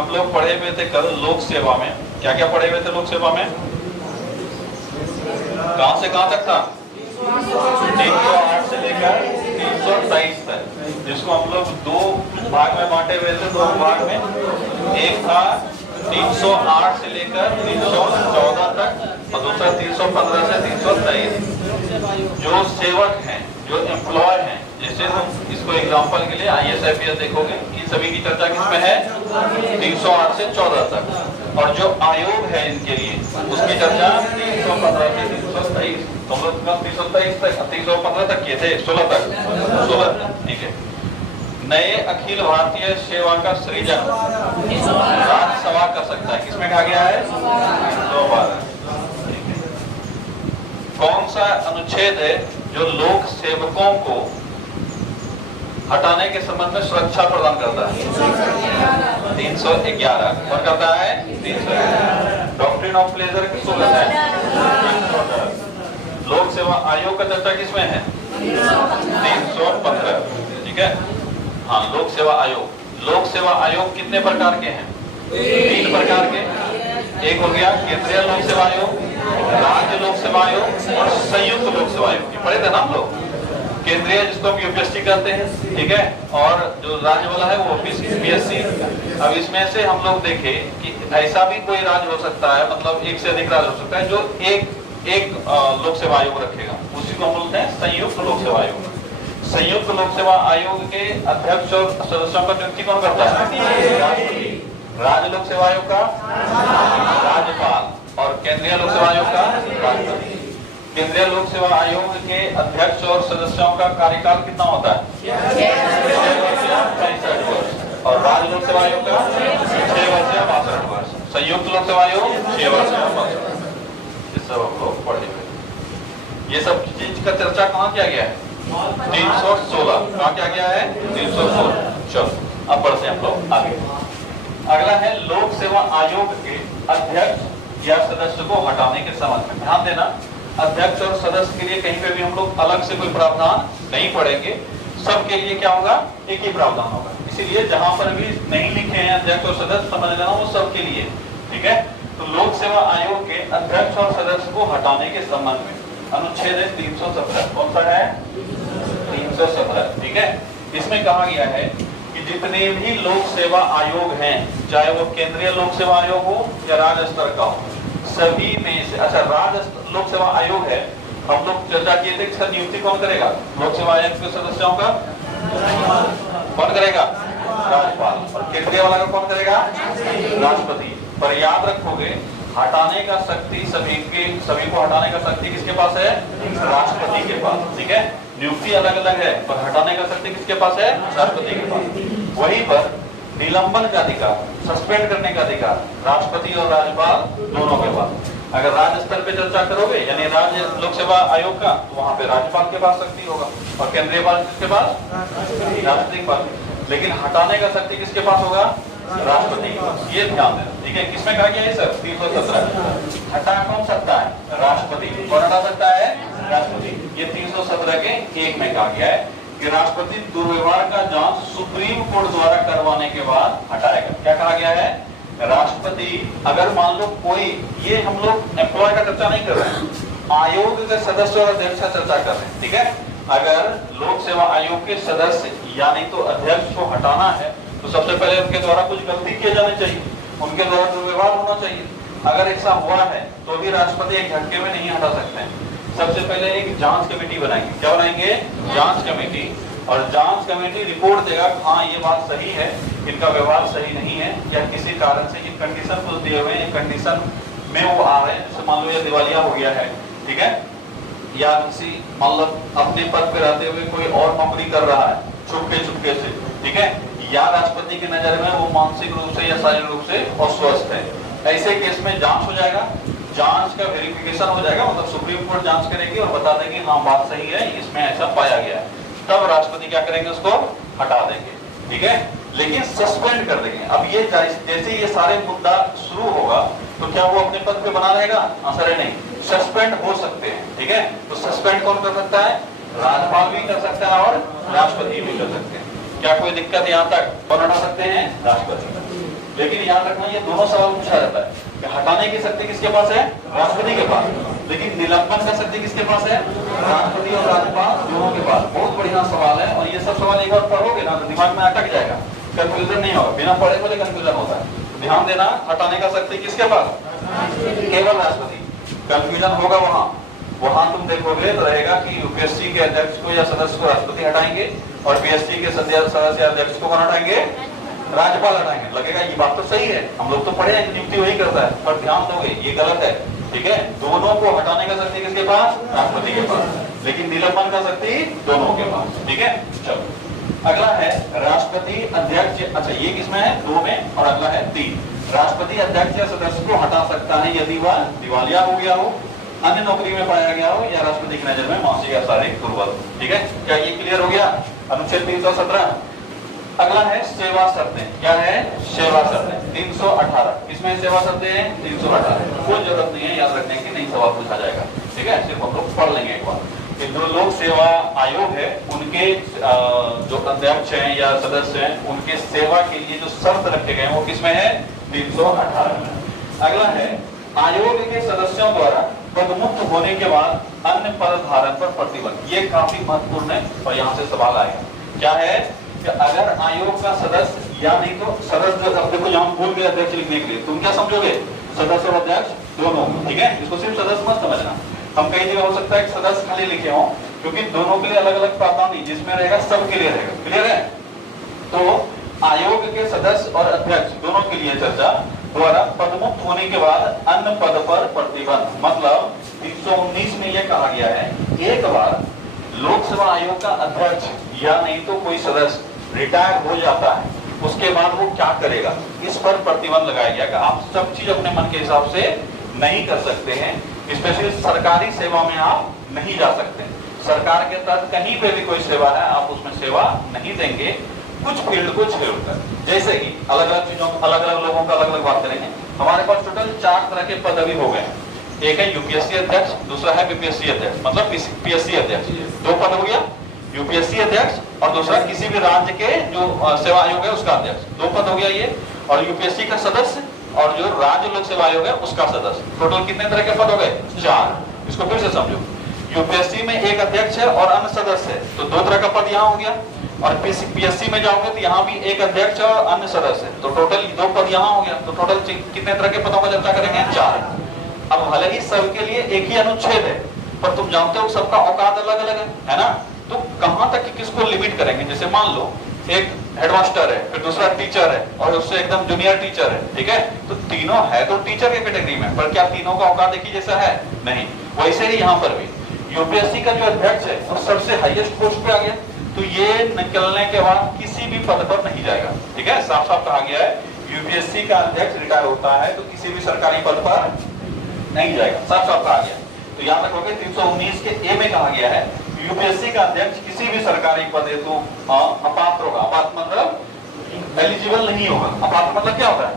हम लोग पढ़े हुए थे कल लोक सेवा में, क्या क्या पढ़े हुए थे लोक सेवा में? कहां से कहां तक था? 308 से लेकर 323 तक, जिसको हम लोग दो भाग में बांटे हुए थे। दो भाग में एक था 308 से लेकर 314 तक और दूसरा 315 से 323। जो सेवक हैं, जो एम्प्लॉय हैं, जैसे हम इसको एग्जांपल के लिए IAS देखोगे, इन सभी की चर्चा किसमें है? 308 से 14 तक। और जो आयोग है इनके लिए, उसकी चर्चा 315 से 323। तो हम लोग 323 तक 315 तक किए थे, 16 तक, ठीक है। नए अखिल भारतीय सेवा का सृजन राज्यसभा कर सकता है, किसमें कहा गया है? 112। कौन सा अनुच्छेद है जो लोक सेवकों को हटाने के संबंध में सुरक्षा प्रदान करता है? 311। कौन करता है? 311। डॉक्ट्रिन ऑफ प्लेजर किसको कहता है? लोक सेवा आयोग का चर्चा किसमें है? 315, ठीक है। हाँ, लोक सेवा आयोग। लोक सेवा आयोग कितने प्रकार के हैं? 3 प्रकार के। एक हो गया केंद्रीय लोक सेवा आयोग, राज्य लोक सेवा आयोग और संयुक्त लोक सेवा आयोग। ये पढ़े थे ना हम लोग। केंद्रीय जिसको हम UPSC कहते हैं, ठीक है, और जो राज्य वाला है वो PSC। अब इसमें से हम लोग देखें कि ऐसा भी कोई राज्य हो सकता है, मतलब एक से अधिक राज्य हो सकता है, जो एक लोक सेवा आयोग रखेगा, उसी को हम बोलते हैं संयुक्त लोक सेवा आयोग। संयुक्त लोक सेवा आयोग के अध्यक्ष और सदस्यों का नियुक्ति कौन करता है? राज्य लोक सेवा आयोग का राज्यपाल और केंद्रीय लोक सेवा आयोग का राष्ट्रपति। केंद्रीय लोक सेवा आयोग के अध्यक्ष और सदस्यों का कार्यकाल कितना होता है? 65 वर्ष। और राज्य लोक सेवा आयोग का 6 वर्ष या 62 वर्ष। संयुक्त लोक सेवा आयोग 6 वर्ष या 62 वर्ष। ये सब हम लोग पढ़े हुए। ये सब चीज का चर्चा कहाँ किया गया है? 316। कहाँ किया गया है? 316। चलो अब बढ़ते हैं हम लोग आगे। अगला है लोक सेवा आयोग के अध्यक्ष या सदस्य को हटाने के संबंध में। ध्यान देना, अध्यक्ष और सदस्य के लिए कहीं पे भी हम लोग अलग से कोई प्रावधान नहीं पढ़ेंगे। सबके लिए क्या होगा? एक ही प्रावधान होगा। इसीलिए जहां पर भी नहीं लिखे हैं अध्यक्ष और सदस्य, समझ लेना वो सबके लिए, ठीक है। तो लोक सेवा आयोग के अध्यक्ष और सदस्य को हटाने के संबंध में अनुच्छेद है 317। कौन सा है? 317, ठीक है। इसमें कहा गया है कि जितने भी लोक सेवा आयोग हैं, चाहे वो केंद्रीय लोक सेवा आयोग हो या राज्य स्तर का हो, सभी में से, अच्छा राज्य लोक सेवा आयोग है, हम लोग चर्चा किए थे इसका नियुक्ति कौन करेगा? लोक सेवा आयोग के सदस्यों का कौन करेगा? राज्यपाल। और केंद्रीय वाला का कौन करेगा? राष्ट्रपति। पर याद रखोगे, हटाने का शक्ति सभी को हटाने का शक्ति किसके पास है? राष्ट्रपति के पास, ठीक है। नियुक्ति अलग अलग है, पर हटाने का शक्ति किसके पास है? राष्ट्रपति के पास। वहीं पर निलंबन का अधिकार, सस्पेंड करने का अधिकार राष्ट्रपति और राज्यपाल दोनों के पास। अगर राज्य स्तर पे चर्चा करोगे, यानी राज्य लोक सेवा आयोग का, तो वहां पे राज्यपाल के पास शक्ति होगा और केंद्रीय पास किसके पास? राष्ट्रपति के पास। लेकिन हटाने का शक्ति किसके पास होगा? राष्ट्रपति के पास। ये ध्यान देना, ठीक है। किसमें कहा गया है सर? 317। हटा कौन सकता है? राष्ट्रपति। कौन हटा सकता है? राष्ट्रपति। ये 317 के 1 में कहा गया है कि राष्ट्रपति दुर्व्यवहार का जांच सुप्रीम कोर्ट द्वारा करवाने के बाद हटाएगा। क्या कहा गया है? राष्ट्रपति अगर मान लो कोई, ये हम लोग एम्प्लॉय का चर्चा नहीं कर रहे हैं, आयोग के सदस्य और अध्यक्ष का चर्चा कर रहे हैं, ठीक है। अगर लोक सेवा आयोग के सदस्य यानी तो अध्यक्ष को हटाना है, तो सबसे पहले उनके द्वारा कुछ गलती किए जाने चाहिए, उनके द्वारा दुर्व्यवहार होना चाहिए। अगर ऐसा हुआ है तो भी राष्ट्रपति एक झटके में नहीं हटा सकते हैं। सबसे पहले एक जांच कमेटी बनाएंगे। क्या बनाएंगे? जांच कमेटी। और जांच कमेटी रिपोर्ट देगा, हाँ ये बात सही है, इनका व्यवहार सही नहीं है, या किसी कारण से ये कंडीशन कुछ दिए हुए हैं, कंडीशन में वो आ रहे हैं, जैसे मान लो ये दिवालिया हो गया है, ठीक है, या किसी मतलब अपने पद पे रहते हुए कोई और नौकरी कर रहा है चुपके से, ठीक है, या राष्ट्रपति की नजर में वो मानसिक रूप से या शारीरिक रूप से अस्वस्थ है। ऐसे केस में जांच हो जाएगा, जांच का वेरिफिकेशन हो जाएगा, मतलब सुप्रीम कोर्ट जांच करेगी और बता देगी हाँ बात सही है, इसमें ऐसा पाया गया है, तब राष्ट्रपति क्या करेंगे? उसको हटा देंगे, ठीक है, लेकिन सस्पेंड कर देंगे। अब ये जैसे ये सारे मुद्दा शुरू होगा तो क्या वो अपने पद पे बना रहेगा? आंसर है नहीं, सस्पेंड हो सकते हैं, ठीक है। तो सस्पेंड कौन कर सकता है? राज्यपाल भी कर सकता है और राष्ट्रपति भी कर सकते हैं। क्या कोई दिक्कत यहाँ तक? कौन हटा सकते हैं? राष्ट्रपति। लेकिन याद रखना ये दोनों सवाल पूछा जाता है कि हटाने की शक्ति किसके पास है? राष्ट्रपति के पास। लेकिन निलंबन का शक्ति किसके पास है? राष्ट्रपति और राज्यपाल दोनों के पास। बहुत बढ़िया सवाल है और ये सब सवाल एक बार पढ़ोगे ना तो दिमाग में अटक जाएगा, कंफ्यूजन नहीं होगा। बिना पढ़े पढ़े कंफ्यूजन होता है। ध्यान देना, हटाने का शक्ति किसके पास? केवल राष्ट्रपति। कंफ्यूजन होगा वहां तुम देखोगे तो रहेगा कि यूपीएससी के अध्यक्ष को या सदस्य को राष्ट्रपति हटाएंगे और पीएससी के सदस्य या अध्यक्ष को कौन हटाएंगे? राज्यपाल हटाएंगे। लगेगा ये बात तो सही है, हम लोग तो पढ़े हैं, नियुक्ति वही करता है, पर ध्यान दोगे ये गलत है। ठीक है, दोनों को हटाने का शक्ति किसके पास? राष्ट्रपति के पास। लेकिन निलंबन का शक्ति दोनों के पास। ठीक है, चलो अगला है राष्ट्रपति अध्यक्ष। अच्छा ये किसमें है? 2 में। और अगला है 3। राष्ट्रपति अध्यक्ष या सदस्य को हटा सकता है यदि वह दिवालिया हो गया हो, अन्य नौकरी में पाया गया हो या राष्ट्रपति की नजर में मानसिक या शारीरिक दुर्बल। ठीक है, क्या ये क्लियर हो गया? अनुच्छेद 317। अगला है सेवा शर्तें। क्या है? सेवा शर्तें 318। इसमें सेवा शर्तें हैं 318। कोई जरूरत नहीं है याद रखने की, नहीं सवाल पूछा जाएगा। ठीक है, सिर्फ हम लोग पढ़ लेंगे एक बार कि जो लोक सेवा आयोग है उनके जो अध्यक्ष हैं या सदस्य हैं उनके सेवा के लिए जो शर्त रखे गए हैं वो किसमें है? 318 में। अगला है आयोग के सदस्यों द्वारा पदमुक्त होने के बाद अन्य पद धारण पर प्रतिबंध। ये काफी महत्वपूर्ण है और यहाँ से सवाल आएगा। क्या है कि अगर आयोग का सदस्य या नहीं तो सदस्य, अब देखो यहाँ भूल गए अध्यक्ष लिखने के लिए, तुम क्या समझोगे? सदस्य और अध्यक्ष दोनों। ठीक है, इसको सिर्फ सदस्य मत समझना। हम कई जगह हो सकता है सदस्य खाली लिखे हो, क्योंकि दोनों के लिए अलग अलग प्रावधान नहीं, जिसमें रहेगा सबके लिए रहेगा। क्लियर है? तो आयोग के सदस्य और अध्यक्ष दोनों के लिए चर्चा द्वारा पदमुक्त होने के बाद अन्य पद पर प्रतिबंध। मतलब 319 में यह कहा गया है एक बार लोक सेवा आयोग का अध्यक्ष या नहीं तो कोई सदस्य रिटायर हो जाता है, उसके बाद वो क्या करेगा, इस पर प्रतिबंध लगाया गया कि आप सब चीज अपने मन के हिसाब से नहीं कर सकते हैं। स्पेशली सरकारी सेवा में आप नहीं जा सकते। सरकार के तहत कहीं पे भी कोई सेवा है आप उसमें सेवा नहीं देंगे, कुछ फील्ड को छोड़कर। जैसे कि अलग अलग चीजों, अलग अलग लोगों का अलग अलग बात करेंगे। हमारे पास टोटल 4 तरह के पद अभी हो गए। एक है यूपीएससी अध्यक्ष, दूसरा है बीपीएससी अध्यक्ष, मतलब पीएससी अध्यक्ष। 2 पद हो गया, यूपीएससी अध्यक्ष और दूसरा किसी भी राज्य के जो सेवा आयोग है उसका अध्यक्ष। 2 पद हो गया ये। और यूपीएससी का सदस्य और जो राज्य लोक सेवा आयोग है उसका सदस्य। टोटल कितने तरह के पद हो गए? 4। इसको फिर से समझो, यूपीएससी में एक अध्यक्ष है और अन्य सदस्य है, तो 2 तरह का पद यहाँ हो गया। और पीएससी में जाओगे तो यहाँ भी एक अध्यक्ष और अन्य सदस्य है, तो टोटल 2 पद यहाँ हो गया। तो टोटल कितने तरह के पदों का चर्चा करेंगे? 4। अब भले ही सबके लिए एक ही अनुच्छेद है, पर तुम जानते हो सबका औकात अलग अलग है ना? तो कहां तक किसको लिमिट करेंगे? जैसे मान लो एक हेडमास्टर है, फिर दूसरा टीचर है और उससे एकदम जूनियर टीचर है। ठीक है, तो तीनों है तो टीचर के कैटेगरी में, पर क्या तीनों का औकात एक ही जैसा है? नहीं। वैसे ही यहाँ पर भी यूपीएससी का जो अध्यक्ष है वो सबसे हाईएस्ट पोस्ट पे आ गया, तो ये निकलने के बाद किसी भी पद पर नहीं जाएगा। ठीक है, साफ साफ कहा गया है यूपीएससी का अध्यक्ष रिटायर होता है तो किसी भी सरकारी पद पर नहीं जाएगा, साफ साफ कहा गया। तो याद रखोगे 319 के ए में कहा गया है यूपीएससी का अध्यक्ष किसी भी सरकारी पद हेतु अपात्र होगा। अपात्र मतलब एलिजिबल नहीं होगा। अपात्र मतलब क्या होता है?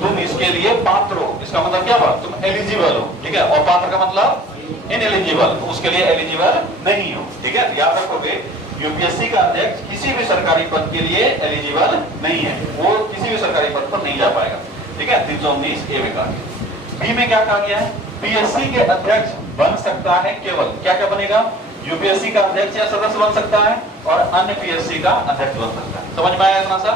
तुम इसके लिए पात्र हो, इसका मतलब क्या हुआ? तुम एलिजिबल हो। ठीक है, और पात्र का मतलब इनएलिजिबल, उसके लिए एलिजिबल नहीं हो। ठीक है, याद रखोगे यूपीएससी का अध्यक्ष किसी भी सरकारी पद के लिए एलिजिबल नहीं है, वो किसी भी सरकारी पद पर नहीं जा पाएगा। ठीक है, 319 ए में कहा गया। बी में क्या कहा गया है? पीएससी के अध्यक्ष बन सकता है केवल, क्या क्या बनेगा? यूपीएससी का अध्यक्ष या सदस्य बन सकता है और अन्य पीएससी का अध्यक्ष बन सकता है। समझ में आया इतना सा?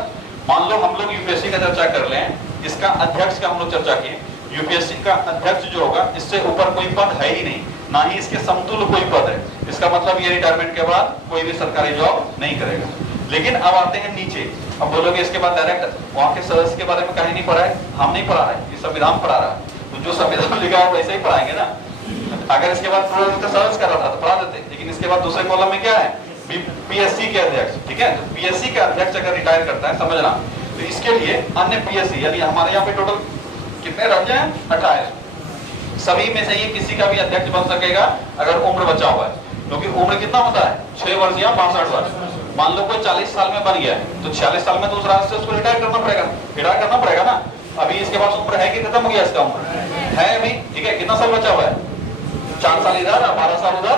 मान लो हम लोग यूपीएससी का चर्चा कर लें, इसका अध्यक्ष का हम लोग चर्चा किए। यूपीएससी का अध्यक्ष जो होगा इससे ऊपर कोई पद है ही नहीं, ना ही इसके समतुल्य कोई पद है। इसका मतलब ये रिटायरमेंट के बाद कोई भी सरकारी जॉब नहीं करेगा। लेकिन अब आते हैं नीचे। अब बोलोगे इसके बाद डायरेक्ट वहां के सदस्य के बारे में कहीं नहीं पढ़ा है? हम नहीं पढ़ा है, ये संविधान पढ़ा रहा है। तो जो संविधान लिखा है वैसे ही पढ़ाएंगे ना। अगर इसके बाद सदस्य कर रहा था तो पढ़ा देते, लेकिन इसके बाद दूसरे कॉलम में क्या है? पीएससी के अध्यक्ष। ठीक है, तो पीएससी का अध्यक्ष अगर रिटायर करता है, समझना, तो इसके लिए अन्य पीएससी, यानी हमारे यहाँ पे टोटल कितने राज्य हैं? 28, सभी में से ये किसी का भी अध्यक्ष बन सकेगा अगर उम्र बचा हुआ है। क्योंकि उम्र कितना होता है? 6 वर्ष या 62 वर्ष। मान लो कोई 40 साल में बन गया है तो 46 साल में तो उस राज्य से उसको रिटायर करना पड़ेगा। रिटायर करना पड़ेगा ना। अभी इसके पास उम्र है कि खत्म हो गया? इसका उम्र है अभी। ठीक है, कितना साल बचा हुआ है? 4 साल इधर, 12 साल उधर,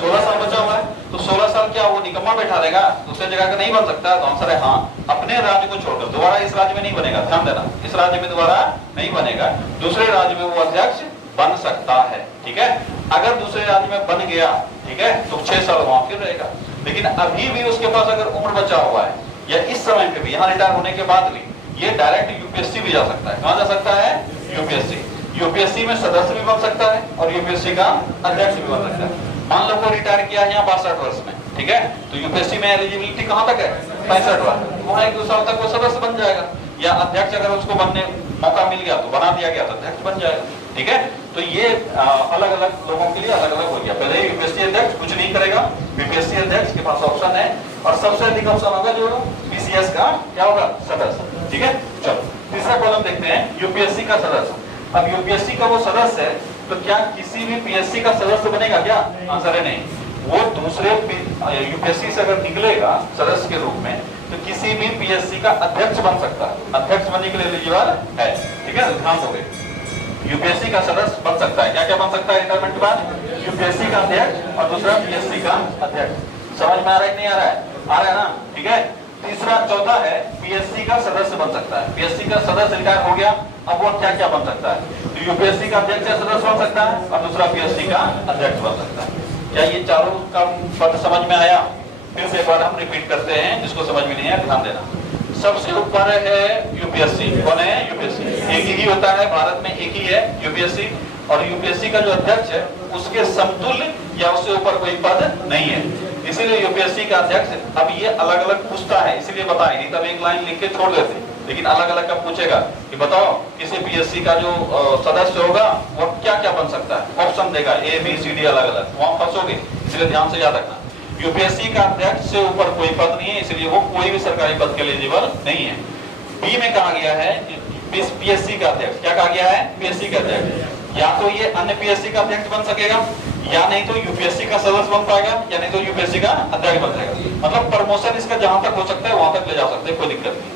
16 साल बचा हुआ है। तो 16 साल क्या वो निकम्मा बैठा देगा? दूसरे जगह का नहीं बन सकता? तो आंसर है हाँ, अपने राज्य को छोड़कर। दोबारा इस राज्य में नहीं बनेगा, ध्यान देना, इस राज्य में दोबारा नहीं बनेगा, दूसरे राज्य में वो अध्यक्ष बन सकता है। ठीक है, अगर दूसरे राज्य में बन गया, ठीक है, तो 6 साल वहां फिर रहेगा। लेकिन अभी भी उसके पास अगर उम्र बचा हुआ है या इस समय पे भी, यहाँ रिटायर होने के बाद भी, ये डायरेक्ट यूपीएससी भी जा सकता है। कहाँ जा सकता है? यूपीएससी। यूपीएससी में सदस्य भी बन सकता है और यूपीएससी का अध्यक्ष भी बन सकता है। मान लो को रिटायर किया है यहाँ 62 वर्ष में, ठीक है, तो यूपीएससी में एलिजिबिलिटी कहाँ तक है? 65 वर्ष। वहाँ 1-2 साल तक वो सदस्य बन जाएगा, या अध्यक्ष अगर उसको बनने मौका मिल गया तो बना दिया गया तो अध्यक्ष बन जाएगा। ठीक है, तो ये अलग अलग लोगों के लिए अलग अलग हो गया। पहले यूपीएससी अध्यक्ष कुछ नहीं करेगा, यूपीएससी अध्यक्ष के पास ऑप्शन है, और सबसे अधिक ऑप्शन होगा जो पीसीएस का क्या होगा? सदस्य। ठीक है, चलो तीसरा कॉलम देखते हैं, यूपीएससी का सदस्य। अब यूपीएससी का वो सदस्य है, तो क्या किसी भी पीएससी का सदस्य बनेगा क्या? आंसर है नहीं। वो दूसरे यूपीएससी से अगर निकलेगा सदस्य के रूप में, तो किसी भी पीएससी का अध्यक्ष बन सकता है, अध्यक्ष बनने के लिए एलिजिबल है। ठीक है, ध्यान दोगे, यूपीएससी का सदस्य बन सकता है। क्या क्या बन सकता है रिटायरमेंट के बाद? यूपीएससी का अध्यक्ष और दूसरा पीएससी का अध्यक्ष। समझ में आ रहा है? नहीं आ रहा है? आ रहा है ना? ठीक है, तीसरा चौथा है पीएससी का सदस्य बन सकता है। पीएससी का सदस्य रिटायर हो गया, अब वो क्या क्या बन सकता है? तो यूपीएससी का अध्यक्ष या सदस्य बन सकता है और दूसरा पीएससी का अध्यक्ष बन सकता है। क्या ये चारों का पद समझ में आया? फिर से एक बार हम रिपीट करते हैं, जिसको समझ में नहीं है ध्यान देना। सबसे ऊपर है यूपीएससी। कौन है? यूपीएससी। एक ही होता है भारत में, एक ही है यूपीएससी, और यूपीएससी का जो अध्यक्ष है उसके समतुल्य या उससे ऊपर कोई पद नहीं है, इसीलिए यूपीएससी का अध्यक्ष। अब ये अलग अलग पूछता है, इसीलिए बताए नहीं तब एक लाइन लिख के छोड़ देते, लेकिन अलग अलग का पूछेगा कि बताओ किसी पीएससी का जो सदस्य होगा वो क्या क्या बन सकता है, ऑप्शन देगा ए बी सी डी अलग अलग, वहां फंसोगे, इसलिए ध्यान से याद रखना। यूपीएससी का अध्यक्ष से ऊपर कोई पद नहीं है, इसलिए वो कोई भी सरकारी पद के लिए एलिजिबल नहीं है। बी में कहा गया है पीएससी का अध्यक्ष। क्या कहा गया है? पीएससी का अध्यक्ष। या तो ये अन्य पीएससी का अध्यक्ष बन सकेगा, या नहीं तो यूपीएससी का सदस्य बन पाएगा, या नहीं तो यूपीएससी का अध्यक्ष बन जाएगा। मतलब प्रमोशन इसका जहां तक हो सकता है वहां तक ले जा सकते हैं, कोई दिक्कत नहीं।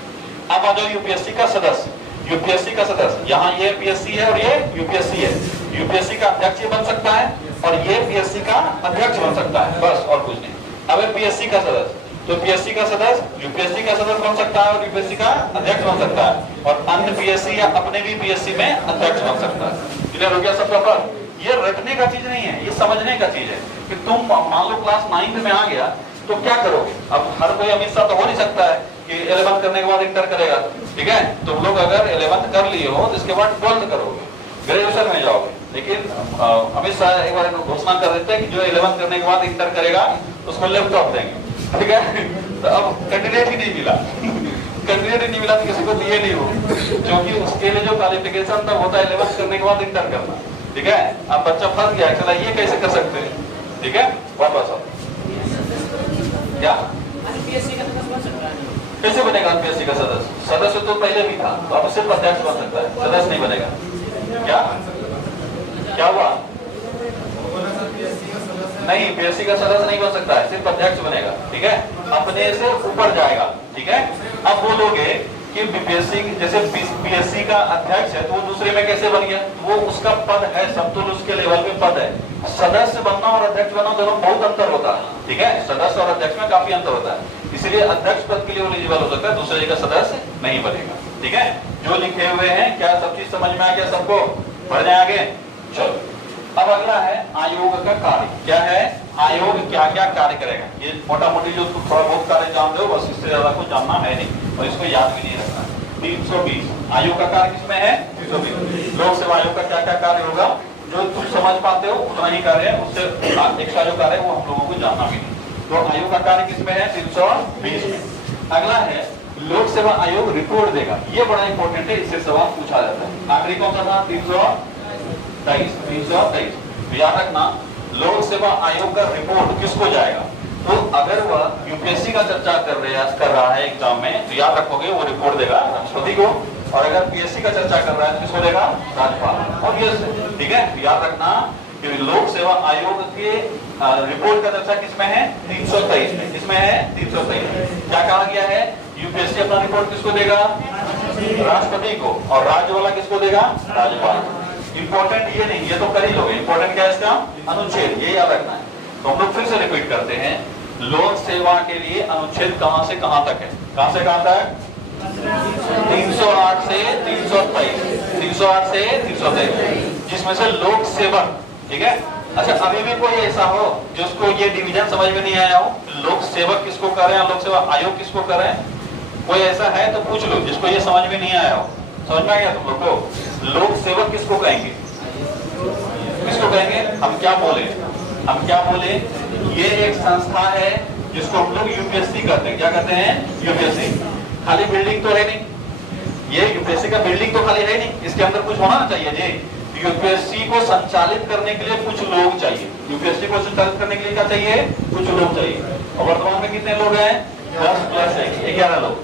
अब आ जाओ यूपीएससी का सदस्य। यूपीएससी का सदस्य, यहाँ ये पीएससी है और ये यूपीएससी है। यूपीएससी का अध्यक्ष ये बन सकता है और ये पीएससी का अध्यक्ष बन सकता है, बस और कुछ नहीं। अब पीएससी का सदस्य, तो पीएससी का सदस्य यूपीएससी का सदस्य बन सकता है और यूपीएससी का अध्यक्ष बन सकता है, और अन्य पीएससी या अपने भी पीएससी में अध्यक्ष बन सकता है। क्लियर हो गया सबका बात? ये रटने का चीज नहीं है, ये समझने का चीज है कि तुम मान लो क्लास 9 में आ गया तो क्या करोगे। अब हर कोई अमित तो हो नहीं सकता है कि 11th करने के बाद इंटर करेगा, ठीक है। तुम लोग अगर 11th कर लिए हो तो इसके बाद 12th करोगे, ग्रेजुएशन में जाओगे। लेकिन अमित शाह एक बार घोषणा कर देते हैं कि जो 11th करने के बाद इंटर करेगा उसको लैपटॉप देंगे, ठीक है। तो अब कैंडिडेट ही नहीं मिला कैंडिडेट ही नहीं मिला तो किसी को दिए नहीं हो, क्योंकि उसके लिए जो क्वालिफिकेशन था होता है 11th करने के बाद इंटर करना, ठीक है। अब बच्चा फंस गया, चला ये कैसे कर सकते हैं, ठीक है। वापस क्या कैसे बनेगा पीएससी का सदस्य? सदस्य तो पहले भी था, तो अब सिर्फ अध्यक्ष बन सकता है, सदस्य नहीं बनेगा। क्या क्या हुआ? नहीं, पीएससी का सदस्य नहीं बन सकता है, सिर्फ अध्यक्ष बनेगा, ठीक है। अपने से ऊपर जाएगा, ठीक है। अब बोलोगे कि पीएससी जैसे पीएससी का अध्यक्ष है तो वो दूसरे में कैसे बन गया? वो उसका पद है, समतुल्य उसके लेवल में पद है। सदस्य बनना और अध्यक्ष बनना दोनों बहुत अंतर होता है, ठीक है। सदस्य और अध्यक्ष में काफी अंतर होता है, इसलिए अध्यक्ष पद के लिए एलिजिबल हो सकता है, दूसरे का सदस्य नहीं बनेगा, ठीक है। जो लिखे हुए हैं क्या सब चीज समझ में आ गया सबको? बढ़ जाए आगे, चलो। अब अगला है आयोग का कार्य। क्या है? आयोग क्या क्या कार्य करेगा। ये मोटा मोटी जो थोड़ा बहुत कार्य जानते हो बस, इससे ज्यादा कुछ जानना है नहीं और इसको याद भी नहीं रखना। 320 आयोग का कार्य किसमें है? 320 लोक सेवा आयोग का क्या क्या कार्य होगा, जो तुम समझ पाते हो उतना ही कार्य है, उससे एक्स्ट्रा जो कार्य है वो हम लोगों को जानना भी नहीं। तो आयोग का कार्य किसमें है? 320 में। अगला है लोक सेवा आयोग रिपोर्ट देगा। ये बड़ा इंपॉर्टेंट है, इससे सवाल पूछा जाता है। आखिरी कौन सा था? 323 याद रखना। लोक सेवा आयोग का रिपोर्ट किसको जाएगा? तो अगर वह यूपीएससी का चर्चा कर रहा है एग्जाम में तो याद रखोगे वो रिपोर्ट देगा राष्ट्रपति को, और अगर पीएससी का चर्चा कर रहा है तो किसको देगा? राज्यपाल। और ये ठीक है, याद रखना कि लोक सेवा आयोग के रिपोर्ट का चर्चा किसमें है? 323 में। किसमें है? 323 में। क्या कहा गया है? यूपीएससी अपना रिपोर्ट किसको देगा? राष्ट्रपति को, और राज्य वाला किसको देगा? राज्यपाल। इंपॉर्टेंट ये नहीं, ये तो कर ही लोगे। इंपॉर्टेंट क्या है इसका? अनुच्छेद, ये याद रखना है। तो हम लोग फिर से रिपीट करते हैं, लोक सेवा के लिए अनुच्छेद कहां से कहां तक है? कहां से कहां तक? 308 से 323, 308 से 323, जिसमें से लोक सेवक, ठीक है। अच्छा, अभी भी कोई ऐसा हो जिसको ये डिवीजन समझ में नहीं आया हो, लोक सेवक किसको कर रहे हैं, लोक सेवा आयोग किसको कर रहे हैं, कोई ऐसा है तो पूछ लो जिसको ये समझ में नहीं आया हो। समझ में आ गया तुम लोग को? लोक सेवक किसको कहेंगे, किसको कहेंगे? हम क्या बोले, ये एक संस्था है जिसको हम लोग यूपीएससी कहते हैं। क्या कहते हैं? यूपीएससी। खाली बिल्डिंग तो है नहीं, ये यूपीएससी का बिल्डिंग तो खाली है नहीं, इसके अंदर कुछ होना चाहिए जी। यूपीएससी को संचालित करने के लिए कुछ लोग चाहिए, यूपीएससी को संचालित करने के लिए क्या चाहिए? कुछ लोग चाहिए। और वर्तमान में कितने लोग हैं? 10 प्लस 1, 11 लोग।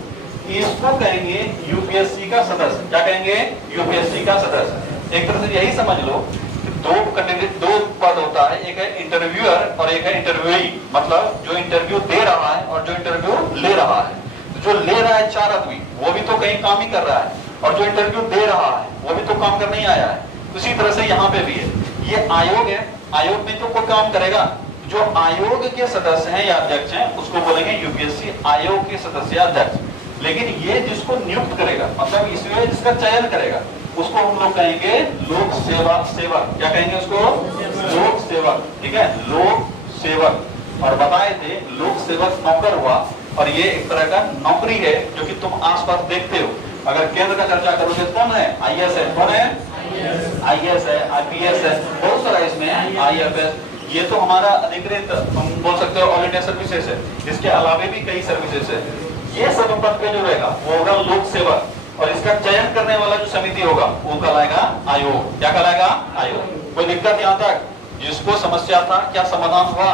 इसको कहेंगे यूपीएससी का सदस्य। क्या कहेंगे? यूपीएससी का सदस्य। एक तरह से यही समझ लो कि दो पद होता है, एक है इंटरव्यूअर और एक है इंटरव्यूई। मतलब जो इंटरव्यू दे रहा है और जो इंटरव्यू ले रहा है। जो ले रहा है 4 आदमी, वो भी तो कहीं काम ही कर रहा है, और जो इंटरव्यू दे रहा है वो भी तो काम करने ही आया है। उसी तरह से यहाँ पे भी है, ये आयोग है, आयोग में तो कोई काम करेगा। जो आयोग के सदस्य हैं या अध्यक्ष हैं उसको बोलेंगे यूपीएससी आयोग के सदस्य या अध्यक्ष। लेकिन ये जिसको नियुक्त करेगा, मतलब इसमें जिसका चयन करेगा, उसको हम लोग कहेंगे लोक सेवा सेवक। क्या कहेंगे उसको? लोक सेवक, ठीक है, लोक सेवक। और बताए थे लोक सेवक नौकर हुआ, और ये एक तरह का नौकरी है जो कि तुम आसपास देखते हो। अगर केंद्र का चर्चा करोगे तो कौन है? आईएएस है। कौन है? आईएएस है, आईपीएस है, बहुत सारा इसमें आईएफएस। ये तो हमारा अधिकृत, हम बोल सकते हो ऑल इंडिया सर्विसेज है। इसके अलावे भी कई सर्विसेज है। ये सब पद पे जो रहेगा वो होगा लोक सेवक, और इसका चयन करने वाला जो समिति होगा वो कहलाएगा आयोग। क्या कहलाएगा? आयोग। कोई दिक्कत यहाँ तक? जिसको समस्या था क्या समाधान हुआ?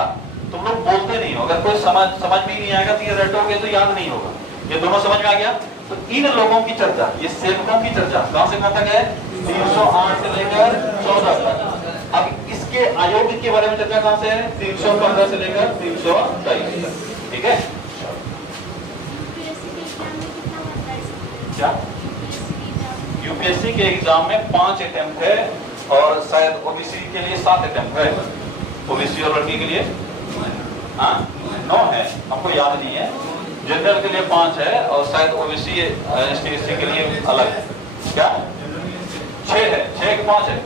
तुम लोग बोलते नहीं हो, अगर कोई समझ में नहीं आएगा तो ये रटोगे तो याद नहीं होगा। ये दोनों समझ में आ गया? तो इन लोगों की चर्चा, ये सेवकों की चर्चा कहां से कहां तक है? 308 से लेकर 14 तक। अब इसके आयोग के बारे में चर्चा कहां से है? 315 से लेकर 323 तक, ठीक है। क्या यूपीएससी के एग्जाम में 5 अटेम्प्ट है, और शायद ओबीसी के लिए 7 अटेम्प्ट है। ओबीसी और लड़की के लिए 9 है, हमको याद नहीं है। जनरल के लिए 5 है, और शायद ओबीसी एसटी के लिए अलग है। क्या 6 है? 6 के 5 है,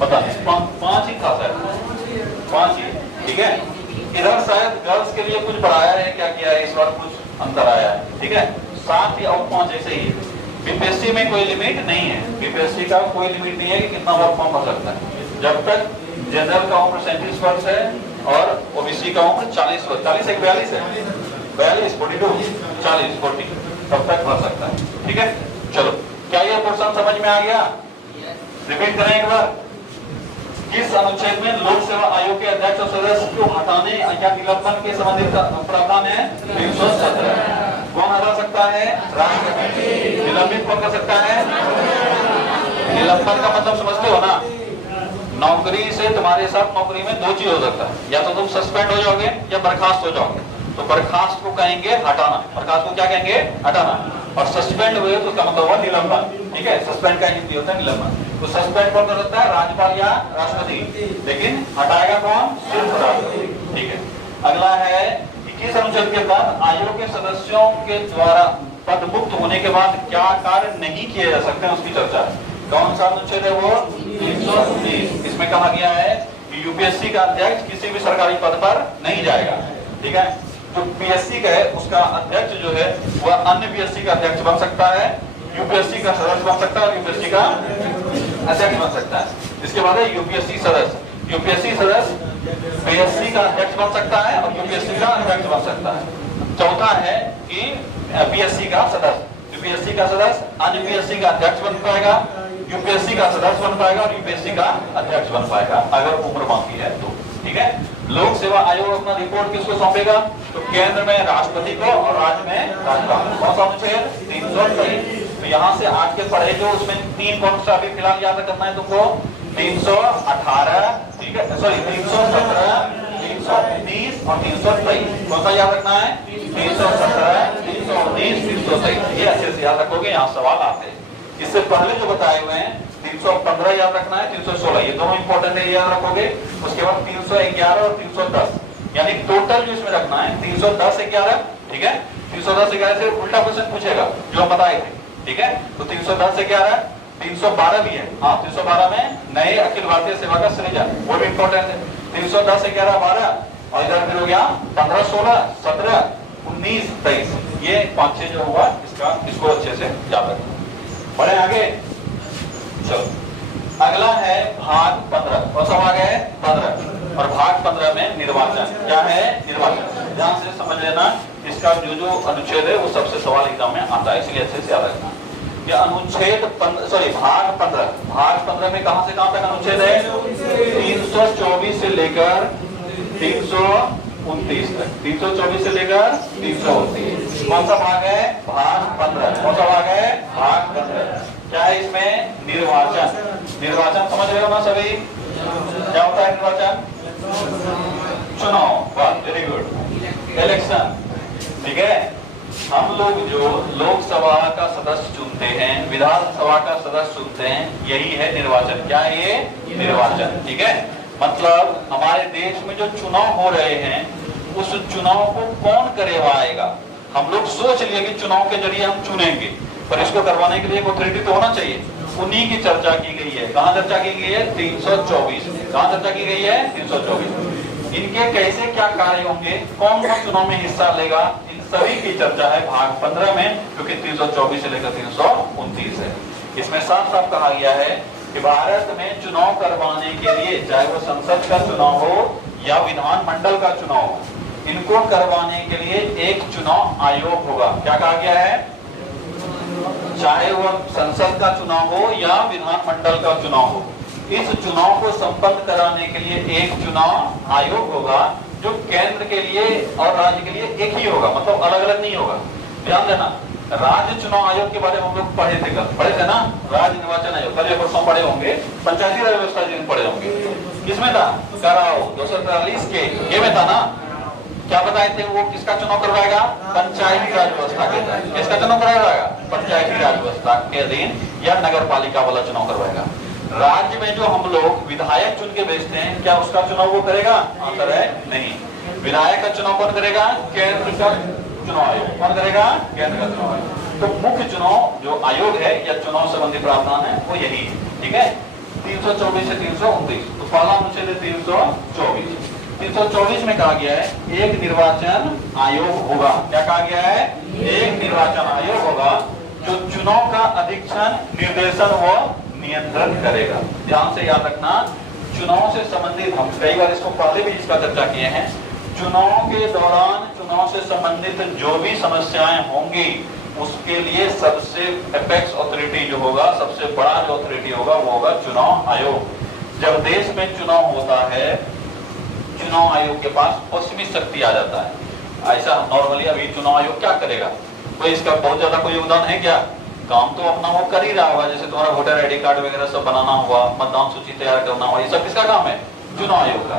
पता नहीं, 5 ही था शायद, 5 ही, ठीक है। इधर शायद गर्ल्स के लिए कुछ बढ़ाया है, क्या किया है इस बार, कुछ अंतर आया है, ठीक है। 7 या 5 ऐसे ही है। बीपीएससी में कोई लिमिट नहीं है, बीपीएससी का कोई लिमिट नहीं है कि कितना बार फॉर्म भर सकता है। जब तक जनरल का उम्र 37 वर्ष है और ओबीसी का उम्र 40 वर्ष, 40 एक 42 है, 42 42 40 40, तब तक भर सकता है, ठीक है। चलो, क्या ये क्वेश्चन समझ में आ गया? रिपीट करें एक बार। किस अनुच्छेद में लोक सेवा आयोग के अध्यक्ष और सदस्य को हटाने या निलंबन के संबंधित प्रावधान है? 317। कौन हटा सकता है? राष्ट्रपति। निलंबित कौन कर सकता है? निलंबन का मतलब समझते हो ना? नौकरी से तुम्हारे साथ नौकरी में 2 चीज हो सकता है, या तो तुम सस्पेंड हो जाओगे या बर्खास्त हो जाओगे। तो बर्खास्त को कहेंगे हटाना, बर्खास्त को क्या कहेंगे? हटाना। और सस्पेंड हुए तो उसका मतलब हुआ निलंबन, ठीक है। सस्पेंड का हिंदी होता है निलंबन। तो सस्पेंड कौन कर सकता है? राज्यपाल या राष्ट्रपति, लेकिन हटाएगा कौन? सिर्फ राष्ट्रपति, ठीक है। अगला है 21 अनुच्छेद के तहत आयोग के सदस्यों के द्वारा पद मुक्त होने के बाद क्या कार्य नहीं किए जा सकते हैं, उसकी चर्चा है। कौन सा अनुच्छेद है वो? 330। इसमें कहा गया है कि यूपीएससी का अध्यक्ष किसी भी सरकारी पद पर नहीं जाएगा, ठीक है। जो पीएससी का है उसका अध्यक्ष जो है वह अन्य पीएससी का अध्यक्ष बन सकता है, यूपीएससी का सदस्य बन सकता है और यूपीएससी का अध्यक्ष बन सकता है। इसके बाद है यूपीएससी सदस्य। यूपीएससी सदस्य पीएससी का अध्यक्ष बन सकता है और यूपीएससी का अध्यक्ष बन सकता है। चौथा है कि पीएससी का सदस्य, यूपीएससी का सदस्य अन्य पीएससी का अध्यक्ष बन पाएगा, यूपीएससी का सदस्य बन पाएगा और यूपीएससी का अध्यक्ष बन पाएगा अगर उम्र बाकी है तो, ठीक है। लोक सेवा आयोग अपना रिपोर्ट किसको सौंपेगा? तो केंद्र में राष्ट्रपति को और राज्य में राज्यपाल। कौन सा अनुच्छेद? 323। तो यहाँ से आज के पढ़े जो उसमें 3 कौन सा अभी फिलहाल याद करना है तुमको? 318, ठीक है, सॉरी 317, 319 और 323। कौन सा याद रखना है? 317, 319, 323। ये अच्छे से याद रखोगे, यहाँ सवाल आते हैं। इससे पहले जो बताए हुए हैं 315 याद रखना है, 316, ये दोनों इंपॉर्टेंट है, याद रखोगे। उसके बाद 311 और 310, यानी टोटल जो इसमें रखना है 310, 11 ठीक है। 310 से 11 से उल्टा क्वेश्चन पूछेगा जो हम बताए थे, ठीक है। तो 310 से 11 312 भी है, हाँ 312 में नए अखिल भारतीय सेवा का सृजन, वो भी इंपॉर्टेंट है। 310 से 11 12 और इधर फिर हो गया 15 16 17 19 23, ये 5-6 जो होगा इसका, इसको अच्छे से याद रखना। बढ़े आगे, चलो अगला है भाग 15, कौन सा भाग है 15, और भाग 15 में निर्वाचन क्या है, निर्वाचन। ध्यान से समझ लेना, इसका जो अनुच्छेद है वो सबसे सवाल एग्जाम में आता है, इसलिए अच्छे से याद रखना। ये अनुच्छेद भाग 15, भाग 15 में कहां से कहां तक अनुच्छेद है, 324 से लेकर 329 तक, 324 से लेकर 329। कौन सा भाग है, भाग 15। कौन सा भाग है, भाग 15। क्या है इसमें, निर्वाचन। निर्वाचन समझ रहे हो ना सभी, क्या होता है निर्वाचन, चुनाव, वाह वेरी गुड, इलेक्शन, ठीक है। हम लोग जो लोकसभा का सदस्य चुनते हैं, विधानसभा का सदस्य चुनते हैं, यही है निर्वाचन। क्या है ये, निर्वाचन, ठीक है। मतलब हमारे देश में जो चुनाव हो रहे हैं, उस चुनाव को कौन करवाएगा। हम लोग सोच लिए कि चुनाव के जरिए हम चुनेंगे, पर इसको करवाने के लिए एक अथॉरिटी तो होना चाहिए। उन्हीं की चर्चा की गई है। कहां चर्चा की गई है, 324। कहां चर्चा की गई है, 324। इनके कैसे क्या कार्य होंगे, कौन कौन चुनाव में हिस्सा लेगा, इन सभी की चर्चा है भाग 15 में, क्योंकि 324 से लेकर 329 है। इसमें साफ साफ कहा गया है कि भारत में चुनाव करवाने के लिए, चाहे वो संसद का चुनाव हो या विधान मंडल का चुनाव हो, इनको करवाने के लिए एक चुनाव आयोग होगा। क्या कहा गया है, चाहे वो संसद का चुनाव हो या विधान मंडल का चुनाव हो, इस चुनाव को संपन्न कराने के लिए एक चुनाव आयोग होगा, जो केंद्र के लिए और राज्य के लिए एक ही होगा, मतलब अलग अलग नहीं होगा। ध्यान देना, राज्य चुनाव आयोग के बारे में हम लोग पढ़े थे, कल पढ़े थे ना, राज्य निर्वाचन आयोग, कल परसों पढ़े होंगे। पंचायती राज व्यवस्था जिन पढ़े होंगे, किसमें था, कराओ 243 के ये में था ना। क्या बताए थे, वो किसका चुनाव करवाएगा, पंचायती राज व्यवस्था के तहत। किसका चुनाव करवाएगा, पंचायती राज व्यवस्था के अधीन या नगर पालिका वाला चुनाव करवाएगा। राज्य में जो हम लोग विधायक चुन के भेजते हैं, क्या उसका चुनाव वो करेगा, आंसर है नहीं। विधायक का चुनाव कौन करेगा, केंद्र का चुनाव आयोग। कौन करेगा, केंद्र का चुनाव आयोग। तो मुख्य चुनाव जो आयोग है या चुनाव संबंधी प्रावधान है वो यही है, ठीक है। 324 से 329, तो पहला अनुच्छेद 324। 324 में कहा गया है एक निर्वाचन आयोग होगा। क्या कहा गया है, एक निर्वाचन आयोग होगा जो चुनाव का अधीक्षण, निर्देशन व नियंत्रण करेगा। ध्यान से याद रखना, चुनाव से संबंधित, हम कई बार इसको पहले भी इसका चर्चा किए हैं, चुनाव के दौरान चुनाव से संबंधित जो भी समस्याएं होंगी, उसके लिए सबसे एपेक्स अथॉरिटी जो होगा, सबसे बड़ा जो अथॉरिटी होगा वो होगा चुनाव आयोग। जब देश में चुनाव होता है, चुनाव आयोग के पास असीमित शक्ति आ जाता है। ऐसा नॉर्मली अभी चुनाव आयोग क्या करेगा, कोई इसका बहुत ज्यादा कोई योगदान है क्या, काम तो अपना वो कर ही रहा होगा। जैसे तुम्हारा वोटर आईडी कार्ड वगैरह सब बनाना हुआ, मतदान सूची तैयार करना हुआ, ये सब किसका काम है, चुनाव आयोग का।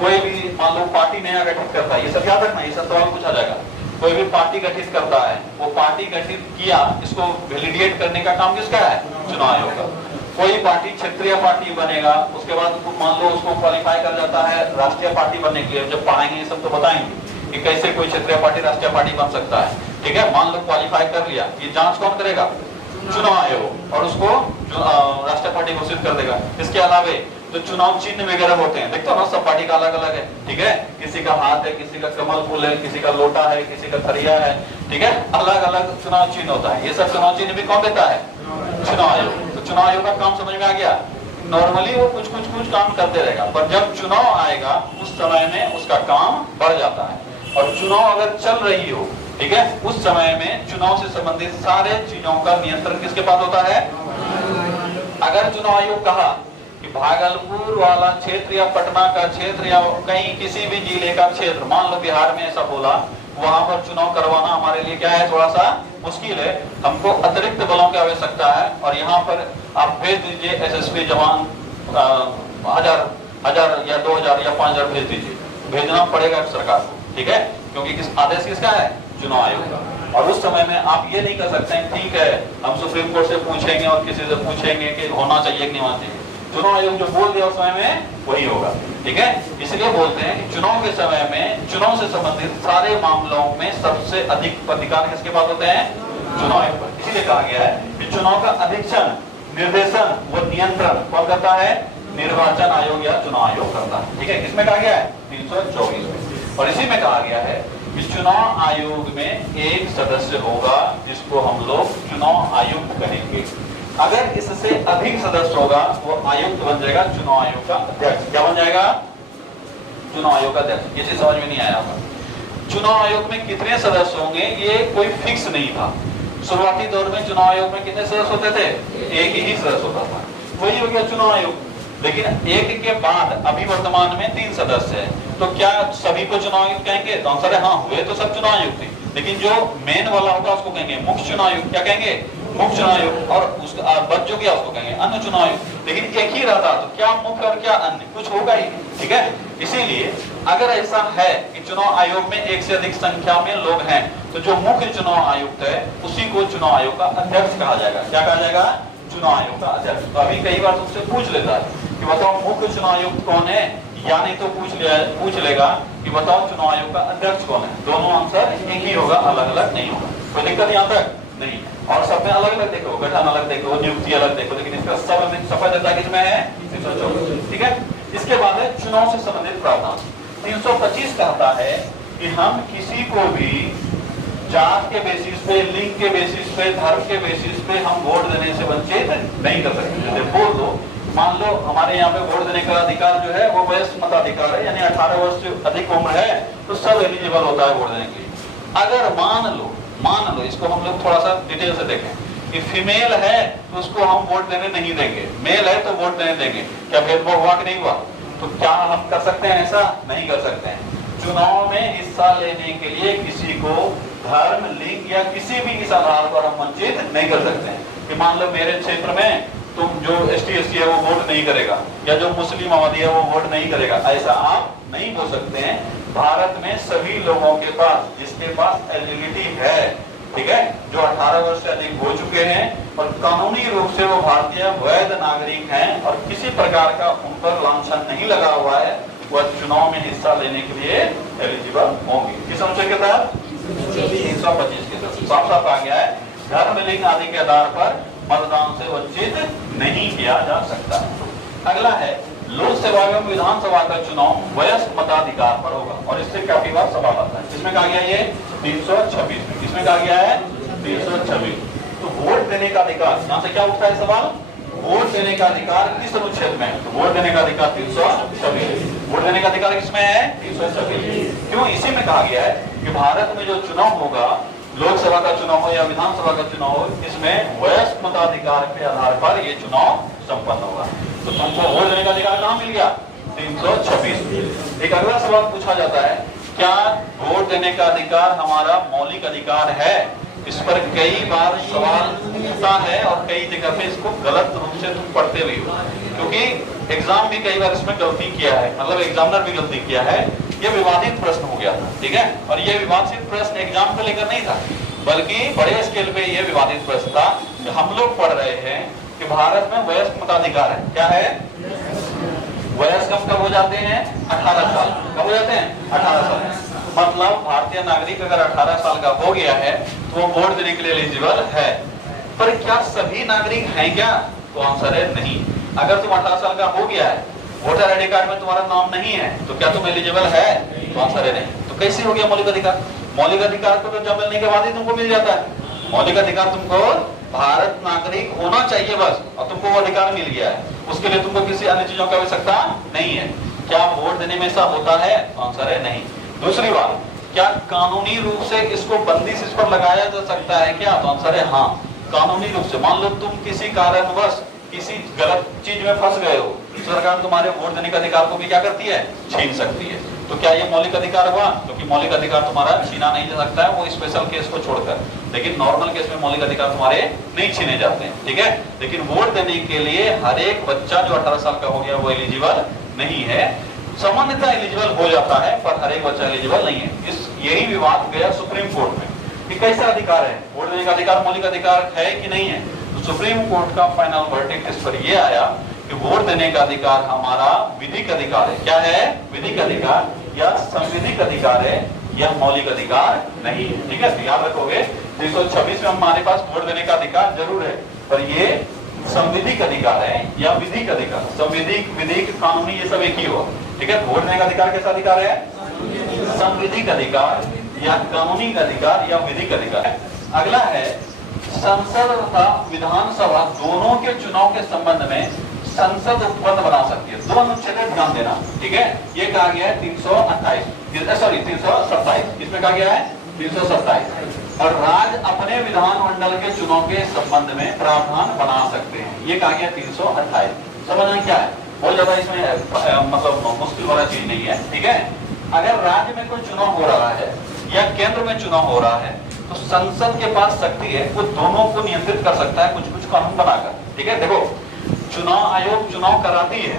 कोई भी मान लो पार्टी नया गठित करता है, ये सब याद रखना, ये सब सवाल पूछा जाएगा। कोई भी पार्टी गठित करता है, वो पार्टी गठित किया, इसको वैलिडेट करने का काम किसका है, चुनाव आयोग का। कोई पार्टी क्षेत्रीय पार्टी बनेगा, उसके बाद मान लो उसको क्वालिफाई कर जाता है राष्ट्रीय पार्टी बनने के लिए। जब पढ़ाएंगे ये सब तो बताएंगे कि कैसे कोई क्षेत्रीय पार्टी राष्ट्रीय पार्टी बन सकता है, ठीक है। मान लो क्वालिफाई कर लिया, ये जांच कौन करेगा, चुनाव आयोग, और उसको राष्ट्रीय पार्टी घोषित कर देगा। इसके अलावा जो चुनाव चिन्ह वगैरह होते हैं, देखते हो ना, सब पार्टी का अलग अलग है, ठीक है। किसी का हाथ है, किसी का कमल फूल है, किसी का लोटा है, किसी का थरिया है, ठीक है। अलग अलग चुनाव चिन्ह होता है। ये सब चुनाव चिन्ह भी कौन देता है, चुनाव आयोग। तो चुनाव आयोग का काम समझ में आ गया। नॉर्मली वो कुछ काम करते रहेगा, पर जब चुनाव आएगा उस समय में उसका काम बढ़ जाता है। और चुनाव अगर चल रही हो, ठीक है, उस समय में चुनाव से संबंधित सारे चीजों का नियंत्रण किसके पास होता है। अगर चुनाव आयोग कहा कि भागलपुर वाला क्षेत्र या पटना का क्षेत्र या कहीं किसी भी जिले का क्षेत्र, मान लो बिहार में ऐसा बोला, वहां पर चुनाव करवाना हमारे लिए क्या है, थोड़ा सा मुश्किल है, हमको अतिरिक्त बलों की आवश्यकता है, और यहाँ पर आप भेज दीजिए एसएसपी जवान 1000 या 2000 या 5000 भेज दीजिए, भेजना पड़ेगा सरकार को, ठीक है। क्योंकि किस आदेश किसका है, चुनाव आयोग का। और उस समय में आप ये नहीं कर सकते हैं ठीक है हम सुप्रीम कोर्ट से पूछेंगे और किसी से पूछेंगे कि होना चाहिए कि नहीं होना चाहिए। चुनाव आयोग जो बोल दिया उस समय में वही होगा, ठीक है। इसलिए बोलते हैं कि चुनाव के समय में चुनाव से संबंधित सारे मामलों में सबसे अधिक अधिकार किसके पास होते हैं? चुनाव आयोग पर। इसीलिए कहा गया है कि चुनाव का अधीक्षण, निर्देशन व नियंत्रण कौन करता है? निर्वाचन आयोग या चुनाव आयोग करता है, ठीक है। किसमें कहा गया है? 324 में। और इसी में कहा गया है कि चुनाव आयोग में एक सदस्य होगा जिसको हम लोग चुनाव आयुक्त कहेंगे। अगर इससे अधिक सदस्य होगा वो आयुक्त बन जाएगा चुनाव आयोग का अध्यक्ष। क्या बन जाएगा? चुनाव आयोग का अध्यक्ष। ये चीज समझ में नहीं आया होगा। चुनाव आयोग में कितने सदस्य होंगे ये कोई फिक्स नहीं था। शुरुआती दौर में चुनाव आयोग में कितने सदस्य होते थे? एक ही सदस्य होता था, वही हो गया चुनाव आयोग। लेकिन एक के बाद अभी वर्तमान में 3 सदस्य है, तो क्या सभी को चुनाव आयुक्त कहेंगे? तो आंसर है हाँ, हुए तो सब चुनाव आयुक्त थे। लेकिन जो मेन वाला होगा उसको कहेंगे मुख्य चुनाव आयुक्त। क्या कहेंगे? मुख्य चुनाव आयुक्त। और उसका बच जो गया उसको कहेंगे अन्य चुनाव आयुक्त। लेकिन एक ही रहता तो क्या मुख्य और क्या अन्य, कुछ होगा ही, ठीक है। इसीलिए अगर ऐसा है कि चुनाव आयोग में एक से अधिक संख्या में लोग हैं तो जो मुख्य चुनाव आयुक्त है उसी को चुनाव आयोग का अध्यक्ष कहा जाएगा। क्या कहा जाएगा? चुनाव आयोग का अध्यक्ष। तो अभी कई बार तुमसे पूछ लेता है कि बताओ मुख्य चुनाव आयुक्त कौन है, या नहीं तो पूछ लेगा कि बताओ चुनाव आयोग का अध्यक्ष कौन है। दोनों आंसर एक ही होगा, अलग अलग नहीं होगा। कोई दिक्कत यहाँ तक नहीं। और सब में अलग अलग देखो, गठन अलग देखो, नियुक्ति अलग देखो, लेकिन इसका सब सफलता किसमें है? 324, ठीक है। इसके बाद है चुनाव से संबंधित प्रावधान। 325 कहता है कि हम किसी को भी जात के बेसिस पे, लिंग के बेसिस पे, धर्म के बेसिस पे हम वोट देने से वंचित नहीं कर सकते। जैसे बोल दो, मान लो हमारे यहाँ पे वोट देने का अधिकार जो है वो वयस्क मताधिकार है, यानी 18 वर्ष से अधिक उम्र है तो सब एलिजिबल होता है वोट देने के लिए। अगर मान लो इसको हम लोग थोड़ा सा डिटेल से देखें कि फीमेल है तो उसको हम वोट देने नहीं देंगे, मेल है तो वोट देने देंगे। क्या भेदभाव हुआ कि नहीं हुआ? तो क्या हम कर सकते हैं? ऐसा नहीं कर सकते हैं। चुनाव में हिस्सा लेने के लिए किसी को धर्म, लिंग या किसी भी इस आधार पर हम वंचित नहीं कर सकते हैं कि मान लो मेरे क्षेत्र में तुम जो ST/SC है वो वोट नहीं करेगा, या जो मुस्लिम आबादी है वो वोट नहीं करेगा, ऐसा आप नहीं बोल सकते हैं। भारत में सभी लोगों के पास, जिसके पास एलिजिबिलिटी है, ठीक है, जो 18 वर्ष से अधिक हो चुके हैं और कानूनी रूप से वो भारतीय वैध नागरिक हैं और किसी प्रकार का उन पर लांछन नहीं लगा हुआ है, वह चुनाव में हिस्सा लेने के लिए एलिजिबल होंगे। किस अनुच्छेद के तहत? 325 के तहत साफ साफ आ गया है धर्म, लिंग आदि के आधार पर मतदान से वंचित नहीं किया जा सकता। अगला है लोक सेवा एवं विधानसभा का चुनाव वयस्क मताधिकार पर होगा और इससे काफी बार सवाल आता है। इसमें कहा गया ये 326 में, इसमें कहा गया है 326। तो वोट देने का अधिकार, यहाँ से क्या उठता है सवाल? वोट देने का अधिकार किस अनुच्छेद में? तो वोट देने का अधिकार 326। वोट देने का अधिकार किसमें है? 326। क्यों? इसी में कहा गया है कि भारत में जो चुनाव होगा, लोकसभा का चुनाव हो या विधानसभा का चुनाव हो, इसमें वयस्क मताधिकार के आधार पर ये चुनाव संपन्न होगा। तो तुमको वोट देने का अधिकार कहाँ मिल गया? 326। एक अगला सवाल पूछा जाता है, क्या वोट देने का अधिकार हमारा मौलिक अधिकार है? इस पर कई बार सवाल उठता है और कई जगह पे इसको गलत रूप से तुम पढ़ते भी हो, क्योंकि एग्जाम भी कई बार इसमें गलती किया है, मतलब एग्जामिनर भी गलती किया है। ये विवादित प्रश्न हो गया था, ठीक है। और ये विवादित प्रश्न एग्जाम को लेकर नहीं था, बल्कि बड़े स्केल पे ये विवादित प्रश्न था कि हम लोग पढ़ रहे हैं कि भारत में वयस्क मताधिकार है। क्या है? वयस्क कब हो जाते हैं? 18 साल। कब हो जाते हैं? 18 साल। मतलब भारतीय नागरिक अगर 18 साल का हो गया है तो वो वोट देने के लिए एलिजिबल है। पर क्या सभी नागरिक हैं क्या? तो आंसर है नहीं। अगर तुम 18 साल का हो गया है, वोटर ID कार्ड में तुम्हारा नाम नहीं है, तो क्या तुम एलिजिबल है? तो आंसर है नहीं। तो कैसे हो गया मौलिक अधिकार? मौलिक अधिकार को तो जब मिलने के बाद ही तुमको मिल जाता है। मौलिक अधिकार तुमको भारत नागरिक होना चाहिए बस, और तुमको वो अधिकार मिल गया है। उसके लिए तुमको किसी अन्य चीजों की आवश्यकता नहीं है। क्या वोट देने में ऐसा होता है? तो आंसर है नहीं। दूसरी बात, क्या कानूनी रूप से इसको बंदिश इस पर लगाया जा सकता है क्या? तो आंसर है हाँ, कानूनी रूप से। मान लो तुम किसी कारणवश किसी गलत चीज में फंस गए हो, सरकार तुम्हारे वोट देने का अधिकार को भी क्या करती है? छीन सकती है। तो क्या ये मौलिक अधिकार हुआ? क्योंकि मौलिक अधिकार तुम्हारा छीना नहीं जा सकता है, वो स्पेशल केस को छोड़कर। लेकिन नॉर्मल केस में मौलिक अधिकार तुम्हारे नहीं छीने जाते हैं, ठीक है। लेकिन वोट देने के लिए हर एक बच्चा जो 18 साल का हो गया वो एलिजिबल नहीं है। सामान्यतः एलिजिबल हो जाता है, पर हर एक बच्चा एलिजिबल नहीं है। यही विवाद गया सुप्रीम कोर्ट में कि कैसा अधिकार है, वोट देने का अधिकार मौलिक अधिकार है कि नहीं है। तो सुप्रीम कोर्ट का फाइनल वर्डिक्ट इस पर यह आया कि वोट देने का अधिकार हमारा विधिक अधिकार है। क्या है? विधिक अधिकार या संविधिक अधिकार है या मौलिक अधिकार नहीं है। ठीक है, याद रखोगे 326 में हमारे पास वोट देने का अधिकार जरूर है, पर ये संविधिक अधिकार है या विधिक अधिकार। संविधिक, विधिक, कानूनी, ये सब एक ही हुआ। ठीक है, वोट देने का अधिकार कैसा अधिकार है? संविधिक अधिकार या कानूनी अधिकार या विधिक अधिकार। अगला है संसद तथा विधानसभा दोनों के चुनाव के संबंध में संसद उपबंध बना सकती है। दो अनुच्छेद ध्यान देना। ठीक है, ये कहा गया है 327, इसमें कहा गया है 327। और राज्य अपने विधानमंडल के चुनाव के संबंध में प्रावधान बना सकते हैं, ये कहा गया 328। समझना क्या है? बहुत ज्यादा इसमें मतलब मुश्किल वाला चीज नहीं है। ठीक है, अगर राज्य में कोई चुनाव हो रहा है या केंद्र में चुनाव हो रहा है तो संसद के पास शक्ति है, वो दोनों को नियंत्रित कर सकता है कुछ कुछ कानून बनाकर। ठीक है, देखो चुनाव आयोग चुनाव कराती है,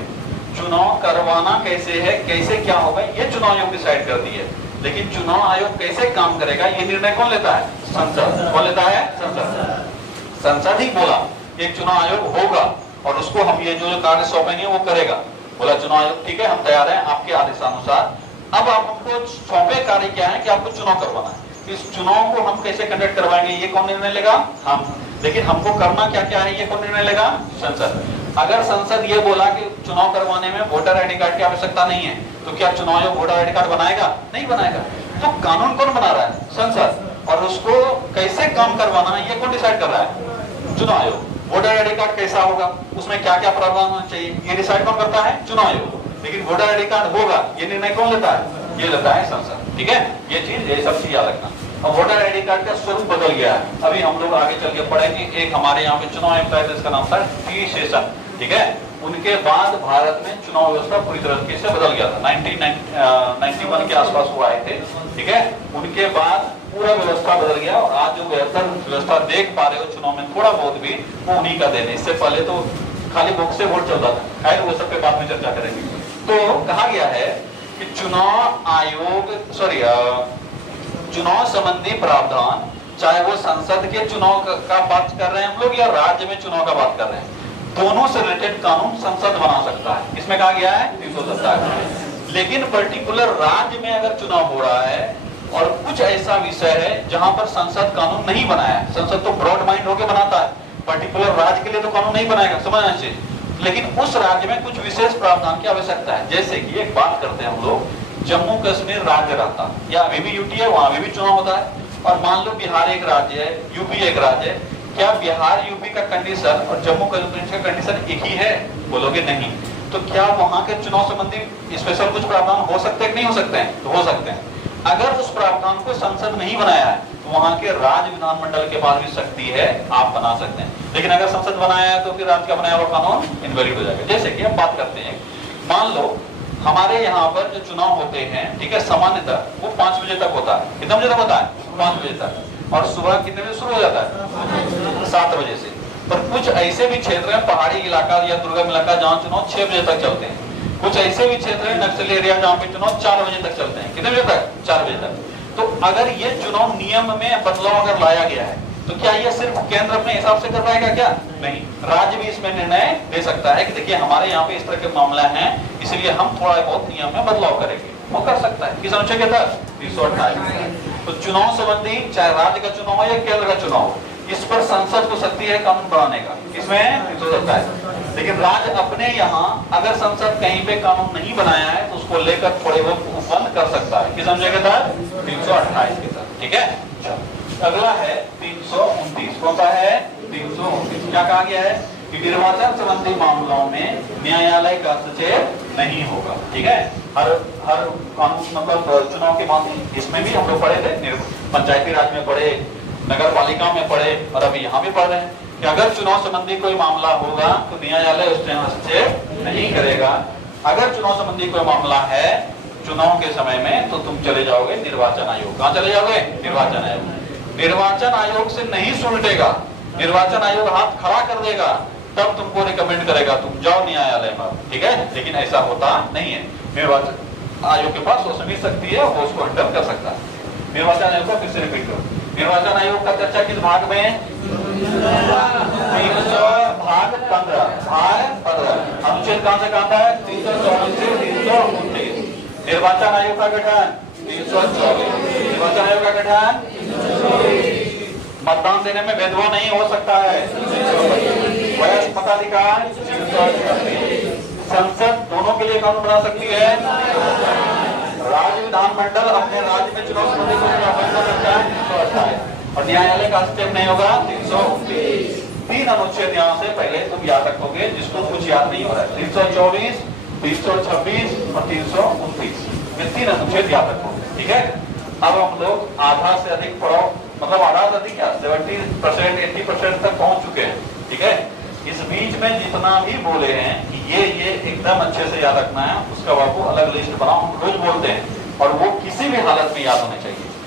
चुनाव करवाना कैसे है, कैसे क्या होगा, ये चुनाव आयोग डिसाइड करती है। लेकिन चुनाव आयोग कैसे काम करेगा ये निर्णय कौन लेता है? संसद। कौन लेता है? संसद। संसद ही बोला एक चुनाव आयोग होगा और उसको हम ये जो कार्य सौंपेंगे वो करेगा। बोला चुनाव आयोग ठीक है हम तैयार हैं आपके आदेशानुसार। अब आप हमको सौंपे कार्य क्या है कि आपको चुनाव करवाना है। इस चुनाव को हम कैसे कंडक्ट करवाएंगे ये कौन निर्णय लेगा? हम। लेकिन हमको करना क्या क्या है ये कौन निर्णय लेगा? संसद। अगर संसद ये बोला कि चुनाव करवाने में वोटर आईडी कार्ड की आवश्यकता नहीं है तो क्या चुनाव आयोग वोटर आईडी कार्ड बनाएगा? नहीं बनाएगा। तो कानून कौन बना रहा है? संसद। और उसको कैसे काम करवाना है ये कौन डिसाइड कर रहा है? चुनाव आयोग। वोटर आईडी कार्ड कैसा होगा, उसमें क्या क्या प्रावधान होना चाहिए, ये डिसाइड कौन करता है? चुनाव आयोग। लेकिन वोटर आईडी कार्ड होगा ये निर्णय कौन लेता है? ये लेता है संसद। ठीक है, ये चीज ये सब चीज याद रखना। अब वोटर आईडी कार्ड का स्वरूप बदल गया है, अभी हम लोग आगे चल के पढ़ेंगे। एक हमारे यहाँ पे चुनाव आयुक्त आए थे, इसका नाम था टी शेषन। ठीक है, उनके बाद भारत में चुनाव व्यवस्था पूरी तरीके से बदल गया था। 1991 के आसपास वो आए थे। ठीक है, उनके बाद पूरा व्यवस्था बदल गया और आज जो बेहतर व्यवस्था देख पा रहे हो चुनाव में थोड़ा बहुत भी, वो उन्हीं का देने। इससे पहले तो खाली बुक से वोट चलता था। खैर वो सब पे बाद में चर्चा करेंगे। तो कहा गया है कि चुनाव आयोग चुनाव संबंधी प्रावधान, चाहे वो संसद के चुनाव का बात कर रहे हैं हम लोग या राज्य में चुनाव का बात कर रहे हैं, दोनों से रिलेटेड कानून संसद बना सकता है। इसमें कहा गया है 327। लेकिन पर्टिकुलर राज्य में अगर चुनाव हो रहा है और कुछ ऐसा विषय है जहां पर संसद कानून नहीं बनाया है, संसद तो ब्रॉड माइंड होकर बनाता है, पर्टिकुलर राज्य के लिए तो कानून नहीं बनाएगा, समझना चाहिए। लेकिन उस राज्य में कुछ विशेष प्रावधान की आवश्यकता है। जैसे कि एक बात करते हैं हम लोग, जम्मू कश्मीर राज्य रहता या अभी भी यूटी है, वहां भी चुनाव होता है, और मान लो बिहार एक राज्य है, यूपी एक राज्य है, क्या बिहार यूपी का कंडीशन और जम्मू कश्मीर का कंडीशन एक ही है? बोलोगे नहीं। तो क्या वहां के चुनाव संबंधी स्पेशल कुछ प्रावधान हो सकते हैं कि नहीं हो सकते हैं? तो हो सकते हैं। अगर उस प्रावधान को संसद नहीं बनाया है तो वहां के राज्य विधानमंडल के पास भी शक्ति है, आप बना सकते हैं। लेकिन अगर संसद बनाया है तो फिर राज्य का बनाया हुआ कानून इनवैलिड हो जाएगा। जैसे कि हम बात करते हैं, मान लो हमारे यहाँ पर जो चुनाव होते हैं, ठीक है, सामान्यतः वो 5 बजे तक होता है। कितने बजे तक होता है? 5 बजे तक। और सुबह कितने बजे शुरू हो जाता है? 7 बजे से। पर कुछ ऐसे भी क्षेत्र है, पहाड़ी इलाका या दुर्गम इलाका, जहाँ चुनाव 6 बजे तक चलते हैं। कुछ ऐसे भी क्षेत्र है, नक्सली एरिया, जहाँ पे चुनाव 4 बजे तक चलते हैं। कितने बजे तक? 4 बजे तक। तो अगर ये चुनाव नियम में बदलाव अगर लाया गया है तो क्या ये सिर्फ केंद्र अपने हिसाब से कर पाएगा? क्या नहीं, राज्य भी इसमें निर्णय दे सकता है कि देखिए हमारे यहाँ पे इस तरह के मामला हैं, इसलिए हम थोड़ा बहुत नियम में बदलाव करेंगे, वो कर सकता है। किस अनुच्छेद के तहत? 328। तो चुनाव संबंधी, चाहे राज्य का चुनाव हो या केंद्र का चुनाव हो, इस पर संसद को शक्ति है कानून बनाने का। इसमें 327। लेकिन राज्य अपने यहाँ अगर संसद कहीं पे कानून नहीं बनाया है तो उसको लेकर थोड़े बहुत बंद कर सकता है। किस अनुच्छेद के तहत? 328 के तहत। ठीक है, अगला है 329। कौन सा है? 329। क्या कहा गया है कि निर्वाचन संबंधी मामलों में न्यायालय का हस्तक्षेप नहीं होगा। ठीक है, हर कानून मतलब चुनाव के मामले, इसमें भी हम लोग पढ़े थे, पंचायती राज में पढ़े, नगर पालिका में पढ़े और अभी यहाँ भी पढ़ रहे हैं कि अगर चुनाव संबंधी कोई मामला होगा तो न्यायालय उसमें हस्तक्षेप नहीं करेगा। अगर चुनाव संबंधी कोई मामला है चुनाव के समय में तो तुम चले जाओगे निर्वाचन आयोग। कहाँ चले जाओगे? निर्वाचन आयोग। निर्वाचन आयोग से नहीं सुलटेगा, निर्वाचन आयोग हाथ खड़ा कर देगा, तब तुमको रिकमेंड करेगा तुम जाओ न्यायालय में। ठीक है, लेकिन ऐसा होता नहीं है। निर्वाचन आयोग के पास वो सभी शक्ति है, वो उसको हैंडल कर सकता है। निर्वाचन आयोग का फिर से रिपीट करो। निर्वाचन आयोग का चर्चा किस भाग में? 300 भाग 15। अनुच्छेद कहां से कहां था? 324 से 329। निर्वाचन आयोग का गठन 324। निर्वाचन आयोग का गठन, मतदान देने में भेदभाव नहीं हो सकता है। वयस्क मताधिकार, संसद दोनों के लिए कानून बना सकती है। राज्य विधानमंडल अपने राज्य में चुनाव समिति को कर सकता है 328। और न्यायालय का हस्तक्षेप नहीं होगा 329। 3 अनुच्छेद यहाँ से पहले तुम याद रखोगे, जिसको कुछ याद नहीं हो रहा है। 324, 326 और 329, ये 3 अनुच्छेद याद रखोगे, ठीक है। अब हम लोग आधा से अधिक पढ़ो, मतलब आधा से अधिक क्या 70%, 80% तक पहुंच चुके हैं, ठीक है। इस बीच में जितना भी बोले हैं कि ये एकदम अच्छे से याद रखना है, उसका बापू अलग लिस्ट बनाओ, हम रोज बोलते हैं, और वो किसी भी हालत में याद होने चाहिए।